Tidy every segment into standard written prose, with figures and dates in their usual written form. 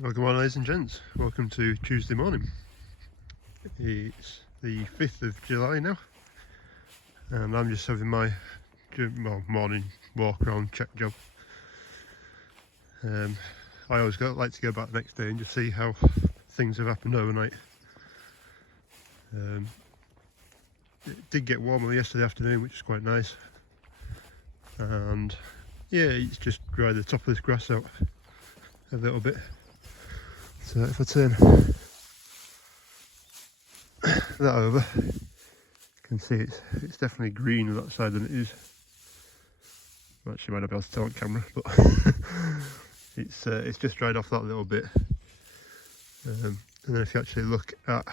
Welcome on, ladies and gents. Welcome to Tuesday morning. It's the 5th of July now, and I'm just having my morning walk around check job. I always like to go back the next day and just see how things have happened overnight. It did get warmer yesterday afternoon, which is quite nice, and yeah, it's just dried the top of this grass out a little bit. So if I turn that over, you can see it's definitely greener that side than it is. Well, actually, might not be able to tell on camera, but it's just dried off that little bit. And then if you actually look at,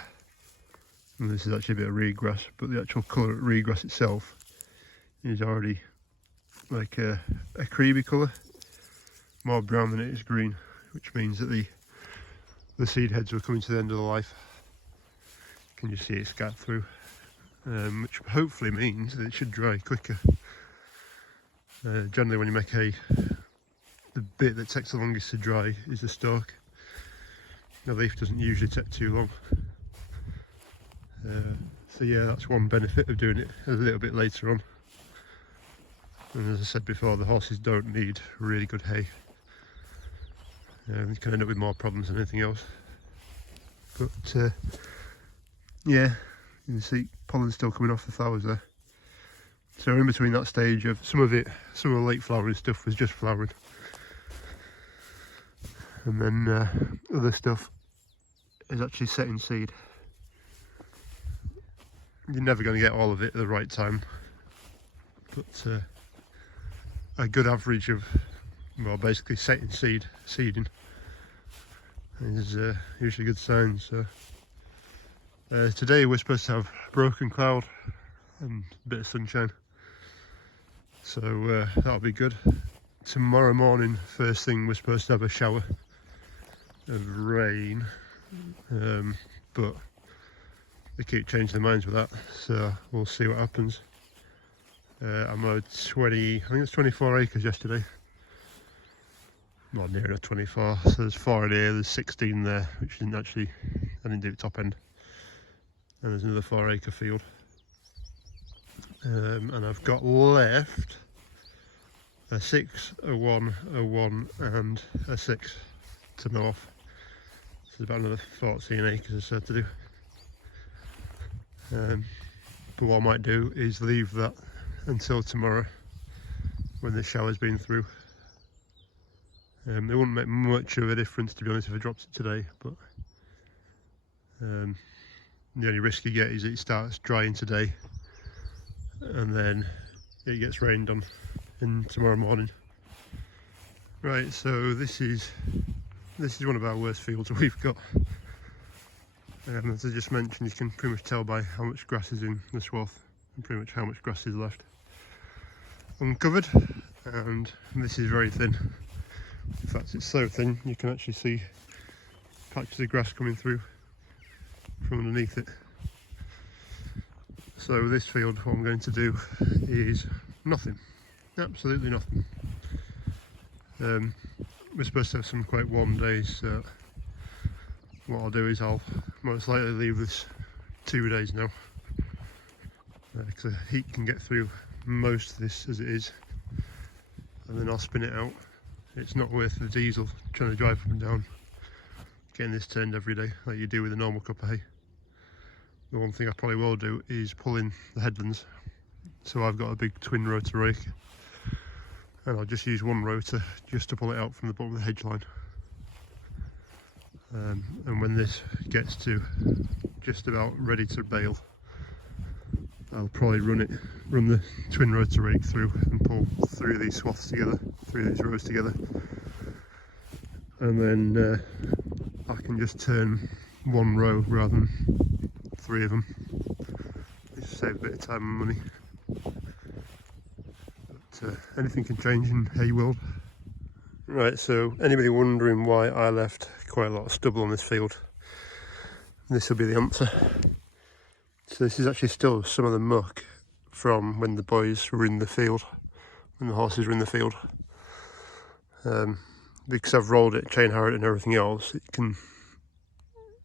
and this is actually a bit of reed grass, but the actual colour of reed grass itself is already like a creamy colour, more brown than it is green, which means that the seed heads were coming to the end of the life. You can just see it scat through, which hopefully means that it should dry quicker. Generally when you make hay, the bit that takes the longest to dry is the stalk. The leaf doesn't usually take too long. So yeah, that's one benefit of doing it a little bit later on. And as I said before, the horses don't need really good hay. You can end up with more problems than anything else. But yeah, you can see pollen still coming off the flowers there. So in between that stage of some of the late flowering stuff was just flowering, and then other stuff is actually setting seed. You're never going to get all of it at the right time, but a good average of, well, basically setting seeding is usually a good sign. So today we're supposed to have broken cloud and a bit of sunshine, so that'll be good. Tomorrow morning, first thing, we're supposed to have a shower of rain, but they keep changing their minds with that, so we'll see what happens. I mowed I think it's 24 acres yesterday. Well, near enough 24. So there's 4 in here, there's 16 there, which I didn't do top end. And there's another 4-acre field. And I've got left a 6, a 1, a 1 and a 6 to mow off. So there's about another 14 acres or so to do. But what I might do is leave that until tomorrow when the shower's been through. It wouldn't make much of a difference, to be honest, if I dropped it today, but the only risk you get is it starts drying today and then it gets rained on in tomorrow morning. Right, so this is one of our worst fields we've got. As I just mentioned, you can pretty much tell by how much grass is in the swath and pretty much how much grass is left uncovered, and this is very thin. In fact, it's so thin you can actually see patches of grass coming through from underneath it. So this field, what I'm going to do is nothing, absolutely nothing. We're supposed to have some quite warm days, so what I'll do is I'll most likely leave this 2 days now, because the heat can get through most of this as it is, and then I'll spin it out. It's not worth the diesel trying to drive up and down, getting this turned every day like you do with a normal cup of hay. The one thing I probably will do is pull in the headlands. So I've got a big twin rotor rake, and I'll just use one rotor just to pull it out from the bottom of the hedge line. And when this gets to just about ready to bale, I'll probably run the twin rotor rake through and pull through these swaths together, through these rows together, and then I can just turn one row rather than 3 of them. Just save a bit of time and money. But anything can change in hay world. Right, so anybody wondering why I left quite a lot of stubble on this field, this will be the answer. So this is actually still some of the muck from when the boys were in the field, when the horses were in the field. because I've rolled it, chain harrowed it and everything else, it can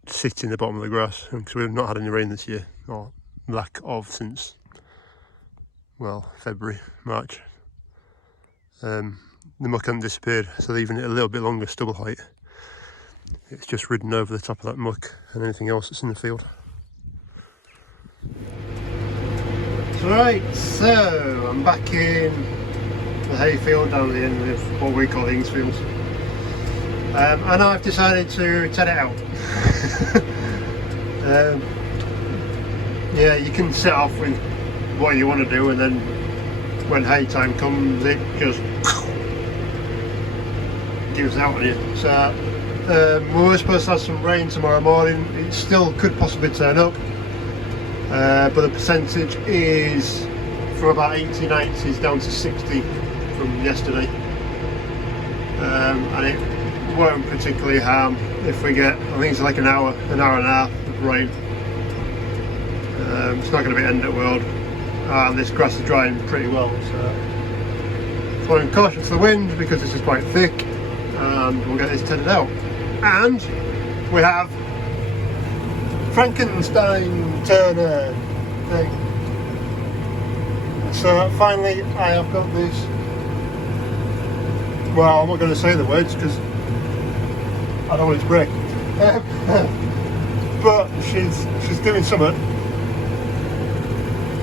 sit in the bottom of the grass, because we've not had any rain this year, or lack of, since, well, February, March. The muck hasn't disappeared, so leaving it a little bit longer stubble height, it's just ridden over the top of that muck and anything else that's in the field. Right, so I'm back in the hayfield down the end of what we call Hingsfields, and I've decided to ted it out. Yeah, you can set off with what you want to do, and then when hay time comes it just gives out on you. So we were supposed to have some rain tomorrow morning. It still could possibly turn up, but the percentage is from about 80-90s down to 60 from yesterday, and it won't particularly harm if we get, I think it's like an hour and a half of rain. It's not going to be end of the world, and this grass is drying pretty well, so following caution to the wind because this is quite thick, and we'll get this tedded out. And we have Frankenstein Turner thing. So finally I have got this, well, I'm not going to say the words because I don't want it to break. But she's doing something,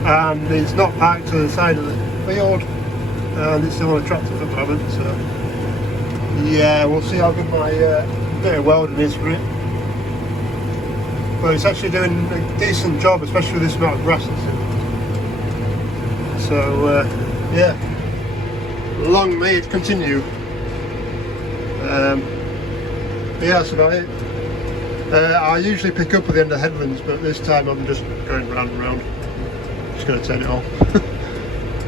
and it's not parked to the side of the field, and it's still on a tractor at the moment, so yeah, we'll see how good my bit of welding is for it. But it's actually doing a decent job, especially with this amount of grass that's in. So yeah, long may it continue. Yeah, that's about it. I usually pick up at the end of headlands, but this time I'm just going round and round. Just going to turn it off.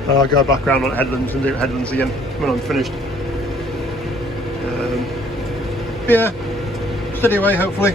I'll go back round on headlands and do headlands again when I'm finished. Yeah, steady away hopefully.